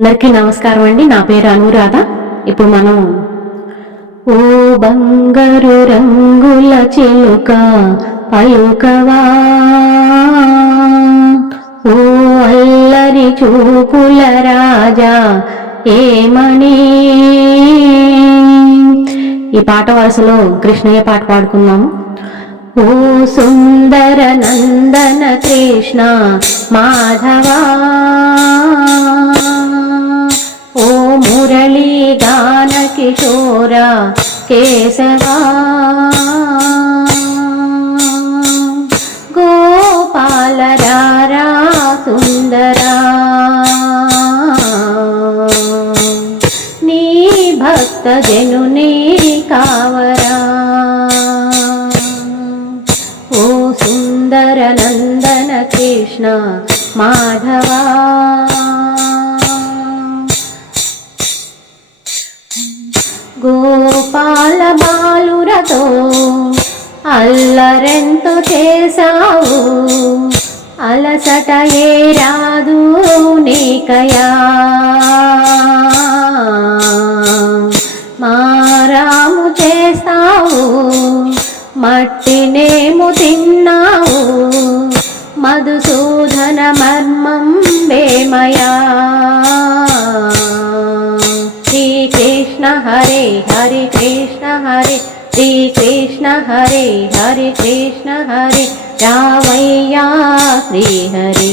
అందరికీ నమస్కారం అండి. నా పేరు అనురాధ. ఇప్పుడు మనం ఓ బంగారు రంగుల చిలుక పలుకవా? ఓ అల్లరి చూపుల రాజా ఏమని? ఈ పాట వరుసలో కృష్ణయ్య పాట పాడుకున్నాము ఓ సుందర నందన కృష్ణ మాధవా గాన కేశవా. గోపాలరారా సుందరా. నీ భక్త జనుని కావరా. ఓ సుందర నందన కృష్ణ మాధవా. అల్లరెంతో చేశావు. అలసట ఏ రాదు నీకయా. మారాము చేస్తావు. మట్టినేము తిన్నావు. మధుసూదన మర్మం వేమయా. శ్రీకృష్ణ హరే హరి కృష్ణ హరే. శ్రీకృష్ణ హరే హరి కృష్ణ హరే రామయ్యా శ్రీహరే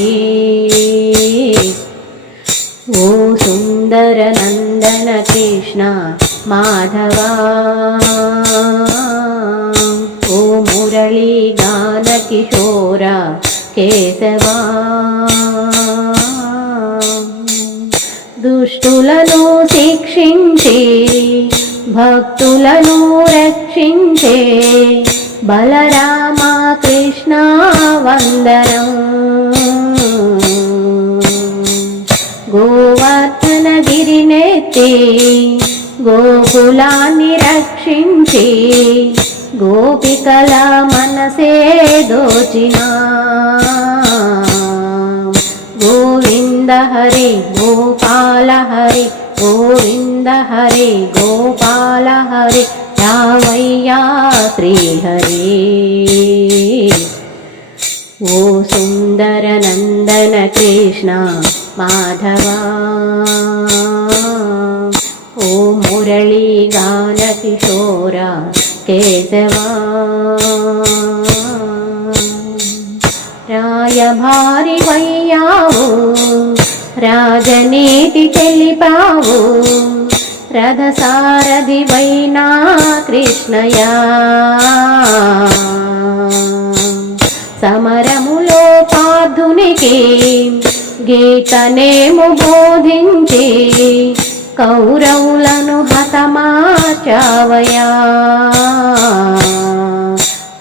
ఓ సుందర నందన కృష్ణ మాధవా. ఓ మురళీ గాన భక్తులను రక్షించే బలరామ కృష్ణ వందనం. గోవర్ధన గిరినెత్తి గోకులాన్ని రక్షించి గోపికల మనసే దోచిన. గోవింద హరి గోపాల హరి గోవింద హరి గోపాల హరి రామయ్యా శ్రీహరి. ఓ సుందర నందన కృష్ణ మాధవా. ఓ మురళీ గాన కిశోర కేశవా. రాయ భారి వయ్యావు రాజనీతి తెలిపావు. రథసారథి వైనా కృష్ణయా. సమరములో పార్థునికి గీతనేము బోధించి కౌరవులను హతమాచావయా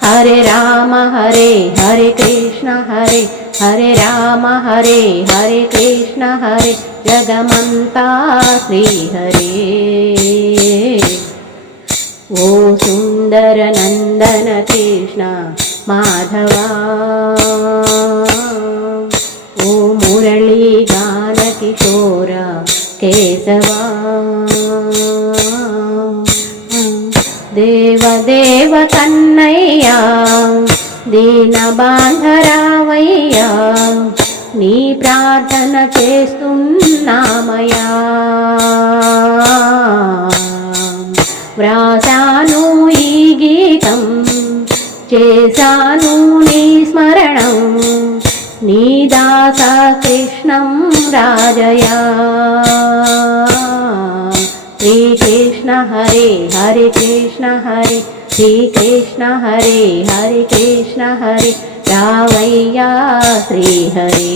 హరే రామ హరే హరే కృష్ణ హరే हरे राम हरे हरे कृष्ण हरे जगमन्ता श्रीहरे ओ श्रीहरें सुन्दरनन्दनकृष्ण माधवा। ॐ मुरलीगानकिशोरा केशवा। देवदेवकन्नय्या కేశవా దీన బాంధరావయ్యా నీ ప్రార్థన చేస్తున్నామయా వ్రాసాను ఈ గీతం చేశాను నీ స్మరణం నీ దాస కృష్ణం రాజయా శ్రీకృష్ణ హరే హరే కృష్ణ హరే. శ్రీకృష్ణ హరే హరే కృష్ణ హరే రావయ్యా శ్రీహరే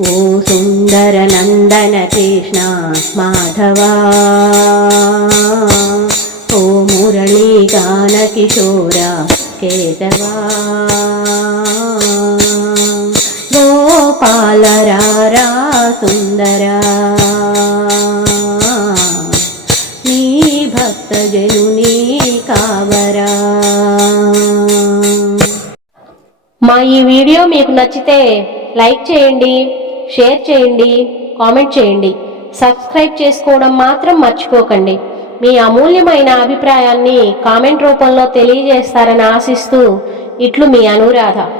ఓ సుందర నందన కృష్ణ మాధవా. ఓ మురళీ గాన కిశోర కేశవా. గోపాలరారా సుందరా. మా ఈ వీడియో మీకు నచ్చితే లైక్ చేయండి షేర్ చేయండి కామెంట్ చేయండి. సబ్స్క్రైబ్ చేసుకోవడం మాత్రం మర్చిపోకండి. మీ అమూల్యమైన అభిప్రాయాన్ని కామెంట్ రూపంలో తెలియజేస్తారని ఆశిస్తూ ఇట్లు మీ అనురాధ.